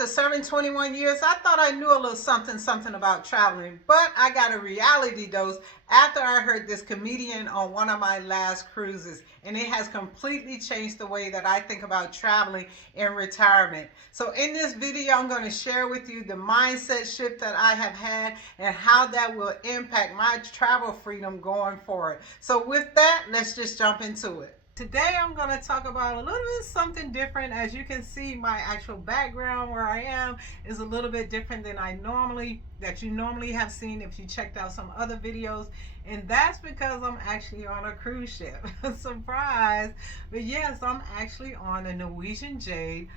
After serving 21 years, I thought I knew a little something about traveling, but I got a reality dose after I heard this comedian on one of my last cruises, and it has completely changed the way that I think about traveling in retirement. So in this video, I'm going to share with you the mindset shift that I have had and how that will impact my travel freedom going forward. So with that, let's just jump into it. Today I'm going to talk about a little bit something different. As you can see, my actual background where I am is a little bit different than you normally have seen if you checked out some other videos, and that's because I'm actually on a cruise ship. Surprise. But yes, I'm actually on the Norwegian Jade,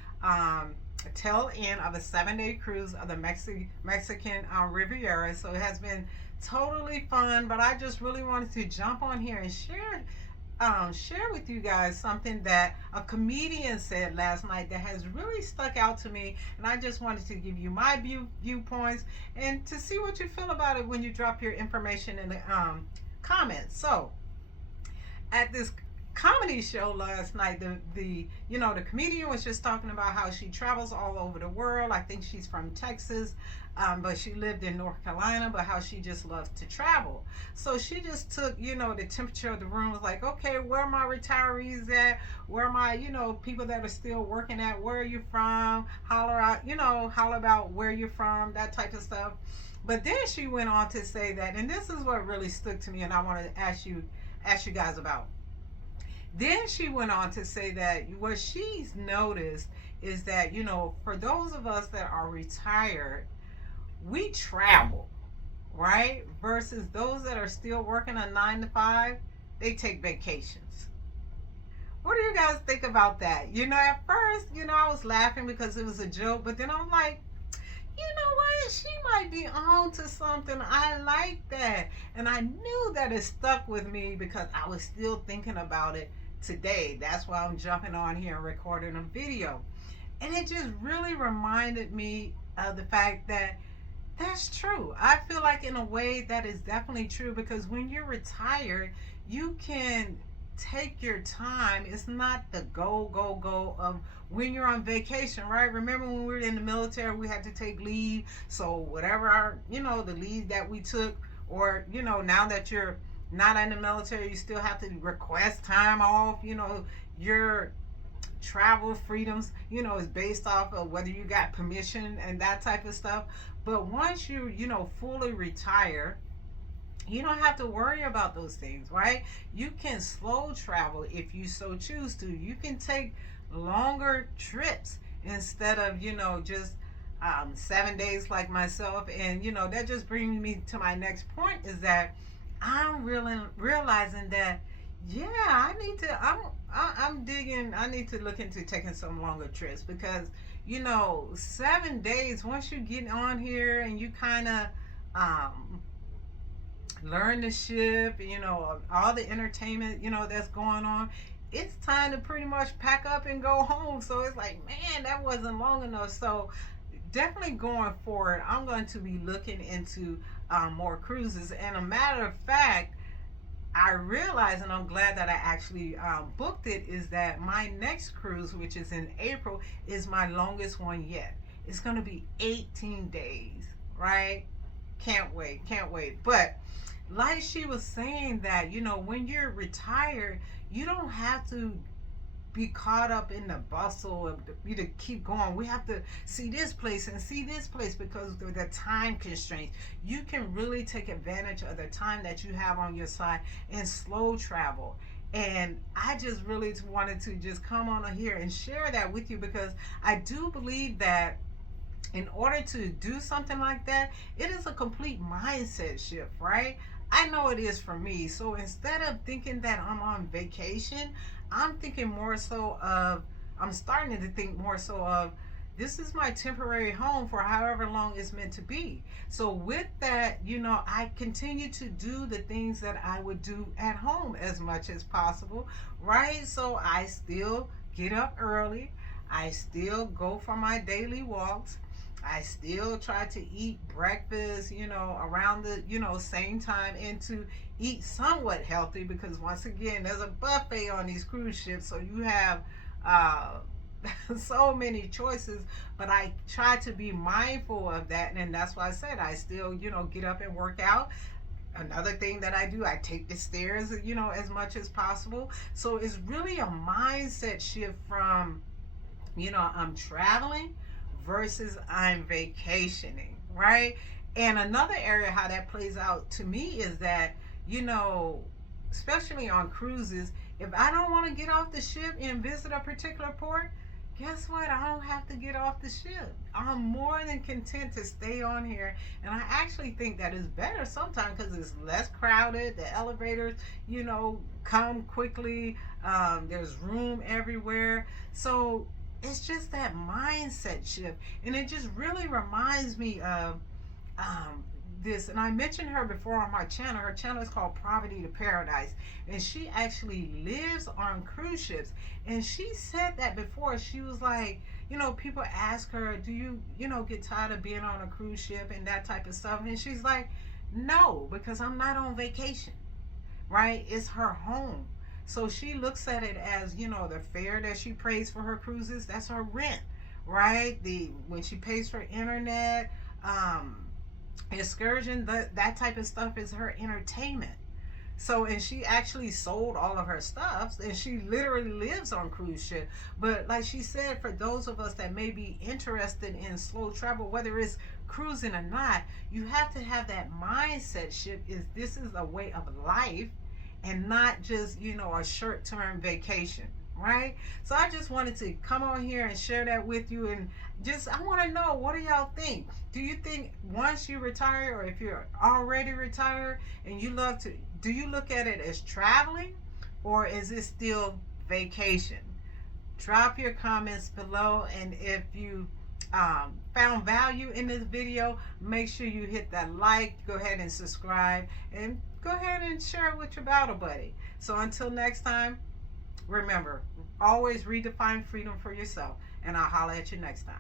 tail end of a 7-day cruise of the Mexican Riviera. So it has been totally fun, but I just really wanted to jump on here and share with you guys something that a comedian said last night that has really stuck out to me, and I just wanted to give you my viewpoints and to see what you feel about it when you drop your information in the comments. So at this comedy show last night, the comedian was just talking about how she travels all over the world. I think she's from Texas, but she lived in North Carolina, but how she just loves to travel. So she just took, the temperature of the room, was like, okay, where are my retirees at? Where are my, people that are still working at? Where are you from? Holler out, holler about where you're from, that type of stuff. But then she went on to say that, and this is what really stuck to me, and I wanted to ask you guys about. Then she went on to say that what she's noticed is that, for those of us that are retired, we travel, right? Versus those that are still working a 9 to 5, they take vacations. What do you guys think about that? At first, I was laughing because it was a joke, but then I'm like, you know what? She might be on to something. I like that. And I knew that it stuck with me because I was still thinking about it today. That's why I'm jumping on here and recording a video. And it just really reminded me of the fact that that's true. I feel like in a way that is definitely true, because when you're retired, you can take your time. It's not the go of when you're on vacation, right? Remember when we were in the military, we had to take leave. So whatever the leave that we took, or now that you're not in the military, you still have to request time off. Your travel freedoms, is based off of whether you got permission and that type of stuff. But once you, fully retire, you don't have to worry about those things, right? You can slow travel if you so choose to. You can take longer trips instead of, just 7 days like myself. And, that just brings me to my next point, is that I'm really realizing that, yeah, I'm digging. I need to look into taking some longer trips, because 7 days, once you get on here and you kind of learn the ship, all the entertainment, that's going on, it's time to pretty much pack up and go home. So it's like, man, that wasn't long enough. So definitely going forward, I'm going to be looking into more cruises. And a matter of fact, I realize, and I'm glad that I actually booked it, is that my next cruise, which is in April, is my longest one yet. It's going to be 18 days, right? Can't wait. But like she was saying that, when you're retired, you don't have to be caught up in the bustle of you to keep going. We have to see this place and see this place because of the time constraints. You can really take advantage of the time that you have on your side and slow travel. And I just really wanted to just come on here and share that with you, because I do believe that in order to do something like that, it is a complete mindset shift, right? I know it is for me. So instead of thinking that I'm on vacation, I'm starting to think more so of, this is my temporary home for however long it's meant to be. So with that, I continue to do the things that I would do at home as much as possible, right? So I still get up early. I still go for my daily walks. I still try to eat breakfast, around the, same time, and to eat somewhat healthy, because once again, there's a buffet on these cruise ships. So you have so many choices, but I try to be mindful of that. And that's why I said I still, get up and work out. Another thing that I do, I take the stairs, as much as possible. So it's really a mindset shift from, I'm traveling versus I'm vacationing, right? And another area how that plays out to me is that, you know, especially on cruises, if I don't want to get off the ship and visit a particular port, guess what? I don't have to get off the ship. I'm more than content to stay on here. And I actually think that is better sometimes because it's less crowded. The elevators, come quickly. There's room everywhere. So it's just that mindset shift. And it just really reminds me of um, this, and I mentioned her before on my channel. Her channel is called Poverty to Paradise, and she actually lives on cruise ships. And she said that before. She was like, people ask her, do you, get tired of being on a cruise ship and that type of stuff? And she's like, no, because I'm not on vacation, right? It's her home. So she looks at it as, the fare that she pays for her cruises, that's her rent, right? When she pays for internet, excursion, that type of stuff is her entertainment. So, and she actually sold all of her stuff, and she literally lives on cruise ship. But like she said, for those of us that may be interested in slow travel, whether it's cruising or not, you have to have that mindset shift. This is a way of life and not just, a short-term vacation, right? So I just wanted to come on here and share that with you. And I want to know, what do y'all think? Do you think once you retire, or if you're already retired and do you look at it as traveling, or is it still vacation? Drop your comments below, and if you found value in this video, make sure you hit that like, go ahead and subscribe, and go ahead and share it with your battle buddy. So until next time, remember, always redefine freedom for yourself, and I'll holler at you next time.